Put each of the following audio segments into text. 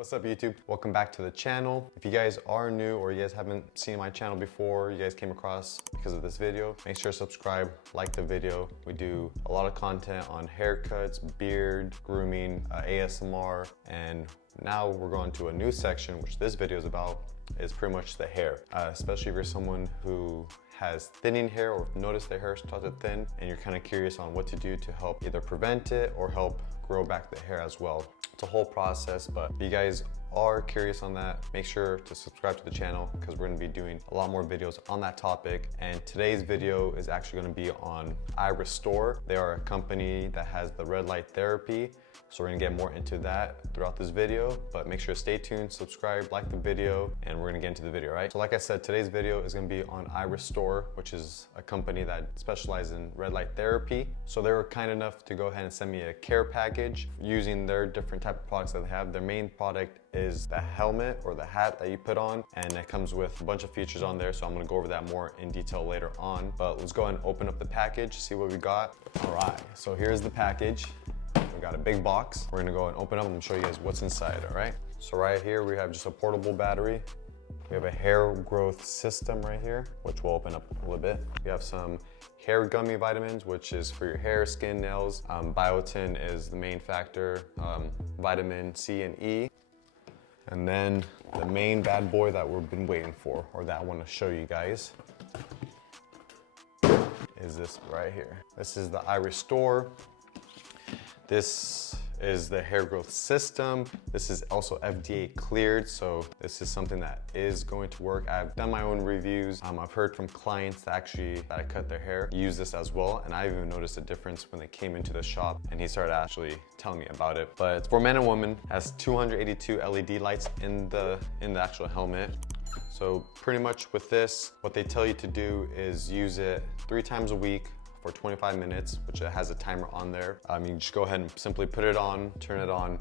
What's up YouTube? Welcome back to the channel. If you guys are new or you guys haven't seen my channel before, you guys came across because of this video, make sure to subscribe, like the video. We do a lot of content on haircuts, beard, grooming, ASMR, and now we're going to a new section, which this video is about, is pretty much the hair. Especially if you're someone who has thinning hair or notice their hair start to thin and you're kind of curious on what to do to help either prevent it or help grow back the hair as well. It's a whole process, but if you guys are curious on that, make sure to subscribe to the channel because we're gonna be doing a lot more videos on that topic. And today's video is actually gonna be on iRestore. They are a company that has the red light therapy. So we're gonna get more into that throughout this video, but make sure to stay tuned, subscribe, like the video, and we're gonna get into the video, right? So like I said, today's video is gonna be on iRestore, which is a company that specializes in red light therapy. So they were kind enough to go ahead and send me a care package using their different type of products that they have. Their main product is the helmet or the hat that you put on, and it comes with a bunch of features on there. So I'm gonna go over that more in detail later on, but let's go ahead and open up the package, see what we got. All right, so here's the package. We got a big box. We're gonna go and open up and show you guys what's inside, all right? So right here, we have just a portable battery. We have a hair growth system right here, which we'll open up a little bit. We have some hair gummy vitamins, which is for your hair, skin, nails. Biotin is the main factor, vitamin C and E. And then the main bad boy that we've been waiting for, or that I wanna show you guys, is this right here. This is the iRestore. This is the hair growth system. This is also FDA cleared, so this is something that is going to work. I've done my own reviews. I've heard from clients that I cut their hair use this as well, and I even noticed a difference when they came into the shop and he started actually telling me about it. But it's for men and women. It has 282 LED lights in the actual helmet. So pretty much with this, what they tell you to do is use it 3 times a week for 25 minutes, which it has a timer on there. You just go ahead and simply put it on, turn it on,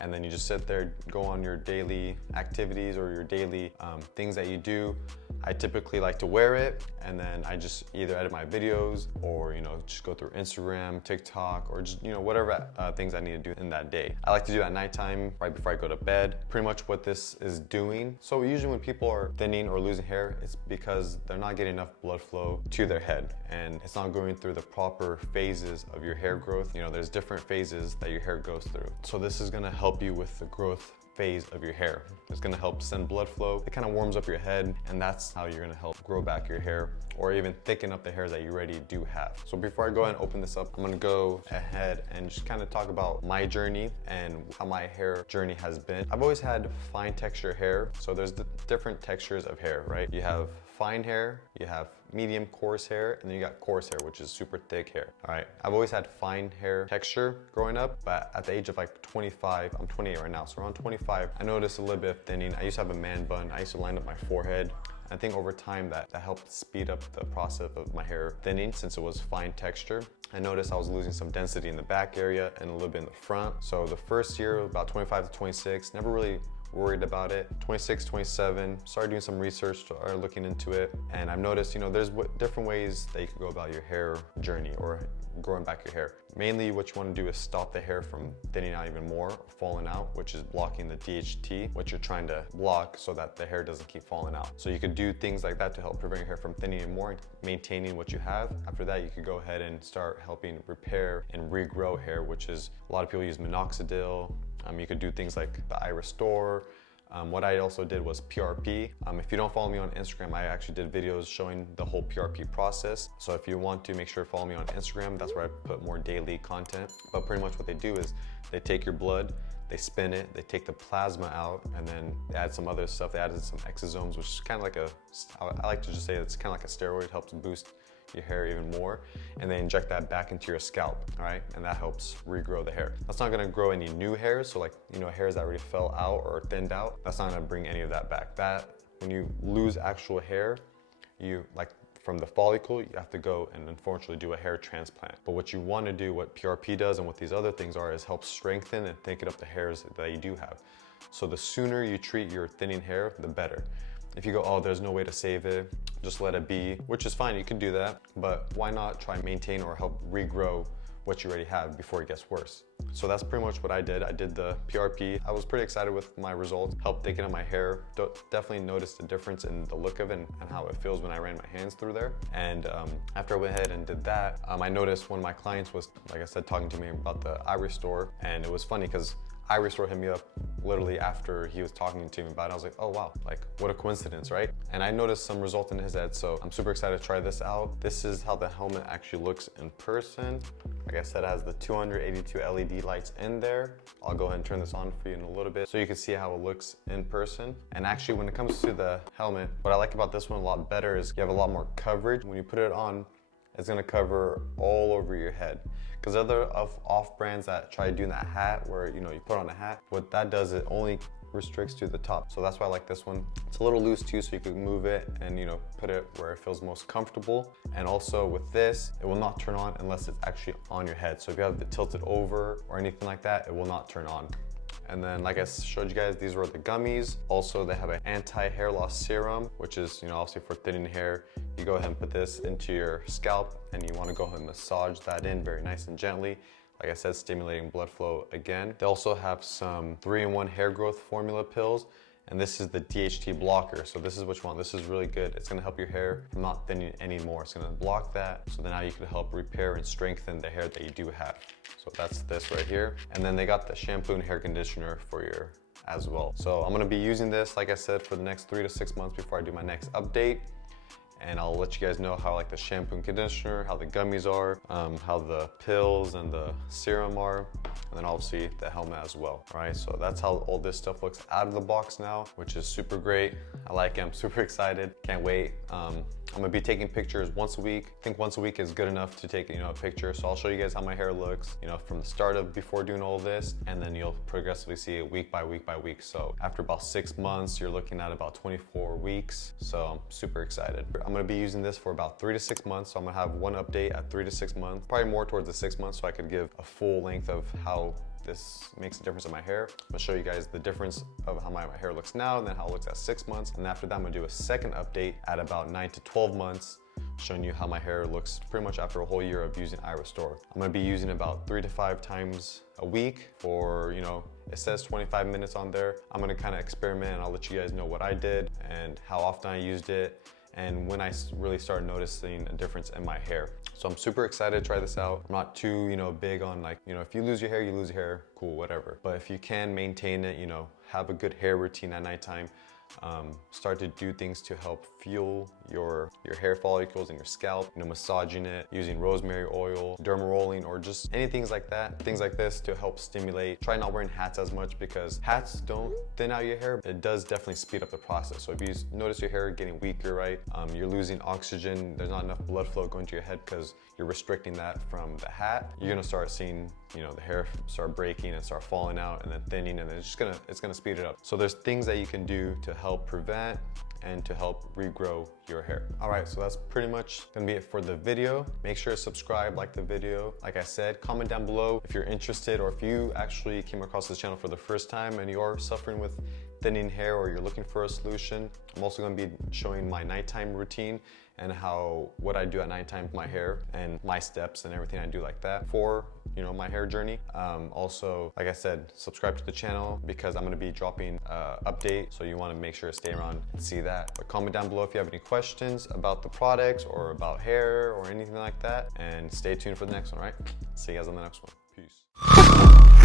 and then you just sit there, go on your daily activities or your daily things that you do. I typically like to wear it, and then I just either edit my videos or just go through Instagram, TikTok, or just whatever things I need to do in that day. I like to do it at nighttime, right before I go to bed. Pretty much what this is doing. So usually when people are thinning or losing hair, it's because they're not getting enough blood flow to their head, and it's not going through the proper phases of your hair growth. There's different phases that your hair goes through. So this is gonna help you with the growth phase of your hair. It's gonna help send blood flow. It kind of warms up your head, and that's how you're gonna help grow back your hair or even thicken up the hairs that you already do have. So before I go ahead and open this up, I'm gonna go ahead and just kind of talk about my journey and how my hair journey has been. I've always had fine texture hair. So there's different textures of hair, right? You have fine hair, you have medium coarse hair, and then you got coarse hair, which is super thick hair. All right, I've always had fine hair texture growing up, but at the age of like 25, I'm 28 right now, so around 25, I noticed a little bit of thinning. I used to have a man bun. I used to line up my forehead. I think over time that helped speed up the process of my hair thinning since it was fine texture. I noticed I was losing some density in the back area and a little bit in the front. So the first year, about 25 to 26, never really worried about it. 26, 27, started doing some research, started looking into it, and I've noticed, there's different ways that you can go about your hair journey or growing back your hair. Mainly what you want to do is stop the hair from thinning out even more, or falling out, which is blocking the DHT, which you're trying to block so that the hair doesn't keep falling out. So you could do things like that to help prevent your hair from thinning even more, maintaining what you have. After that, you could go ahead and start helping repair and regrow hair, which is a lot of people use minoxidil. You could do things like the iRestore. What I also did was PRP. If you don't follow me on Instagram, I actually did videos showing the whole PRP process. So if you want to, make sure to follow me on Instagram. That's where I put more daily content. But pretty much what they do is they take your blood, they spin it, they take the plasma out, and then they add some other stuff. They added some exosomes, which is kind of like I like to just say it's kind of like a steroid. It helps boost your hair even more, and they inject that back into your scalp, all right? And that helps regrow the hair. That's not gonna grow any new hairs, so like, hairs that already fell out or thinned out, that's not gonna bring any of that back. When you lose actual hair, from the follicle, you have to go and unfortunately do a hair transplant. But what you wanna do, what PRP does and what these other things are, is help strengthen and thicken up the hairs that you do have. So the sooner you treat your thinning hair, the better. If you go, oh, there's no way to save it, just let it be, which is fine, you can do that, but why not try maintain or help regrow what you already have before it gets worse. So that's pretty much what I did. I did the PRP. I was pretty excited with my results. Helped thicken up my hair. Definitely noticed the difference in the look of it and how it feels when I ran my hands through there. And after I went ahead and did that, I noticed one of my clients was, like I said, talking to me about the iRestore. And it was funny because iRestore hit me up literally after he was talking to me about it. I was like, oh wow, like what a coincidence, right? And I noticed some result in his head, so I'm super excited to try this out. This is how the helmet actually looks in person. Like I said, it has the 282 LED lights in there. I'll go ahead and turn this on for you in a little bit so you can see how it looks in person. And actually, when it comes to the helmet, what I like about this one a lot better is you have a lot more coverage. When you put it on, it's gonna cover all over your head. Because other off brands that try doing that hat where you put on a hat, what that does, it only restricts to the top. So that's why I like this one. It's a little loose too, so you can move it and put it where it feels most comfortable. And also with this, it will not turn on unless it's actually on your head. So if you have it tilted over or anything like that, it will not turn on. And then, like I showed you guys, these were the gummies. Also, they have an anti-hair loss serum, which is, obviously for thinning hair. You go ahead and put this into your scalp and you want to go ahead and massage that in very nice and gently. Like I said, stimulating blood flow again. They also have some 3-in-1 hair growth formula pills. And this is the DHT blocker. So this is what you want. This is really good. It's gonna help your hair from not thinning anymore. It's gonna block that. So then now you can help repair and strengthen the hair that you do have. So that's this right here. And then they got the shampoo and hair conditioner for your as well. So I'm gonna be using this, like I said, for the next 3 to 6 months before I do my next update. And I'll let you guys know how like the shampoo and conditioner, how the gummies are, how the pills and the serum are, and then obviously the helmet as well. All right, so that's how all this stuff looks out of the box now, which is super great. I like it, I'm super excited, can't wait. I'm gonna be taking pictures once a week. I think once a week is good enough to take a picture. So I'll show you guys how my hair looks, from the start of before doing all this, and then you'll progressively see it week by week by week. So after about 6 months, you're looking at about 24 weeks. So I'm super excited. I'm gonna be using this for about 3 to 6 months. So I'm gonna have one update at 3 to 6 months, probably more towards the 6 months so I could give a full length of how this makes a difference in my hair. I'm gonna show you guys the difference of how my hair looks now and then how it looks at 6 months. And after that, I'm gonna do a second update at about 9 to 12 months, showing you how my hair looks pretty much after a whole year of using iRestore. I'm gonna be using about 3 to 5 times a week for, it says 25 minutes on there. I'm gonna kind of experiment and I'll let you guys know what I did and how often I used it and when I really started noticing a difference in my hair. So I'm super excited to try this out. I'm not too, big on like, if you lose your hair, you lose your hair, cool, whatever. But if you can maintain it, have a good hair routine at nighttime, start to do things to help fuel your hair follicles and your scalp, massaging it, using rosemary oil, derma rolling, or just anything like that, things like this to help stimulate. Try not wearing hats as much because hats don't thin out your hair. It does definitely speed up the process. So if you notice your hair getting weaker, right, you're losing oxygen, there's not enough blood flow going to your head because you're restricting that from the hat, you're gonna start seeing the hair start breaking and start falling out and then thinning, and then it's gonna speed it up. So there's things that you can do to help prevent and to help regrow your hair. All right, so that's pretty much gonna be it for the video. Make sure to subscribe, like the video. Like I said, comment down below if you're interested or if you actually came across this channel for the first time and you are suffering with thinning hair or you're looking for a solution. I'm also gonna be showing my nighttime routine and what I do at nighttime with my hair and my steps and everything I do like that for my hair journey. Also, like I said, subscribe to the channel because I'm gonna be dropping update, so you wanna make sure to stay around and see that. But comment down below if you have any questions about the products or about hair or anything like that, and stay tuned for the next one, right? See you guys on the next one. Peace.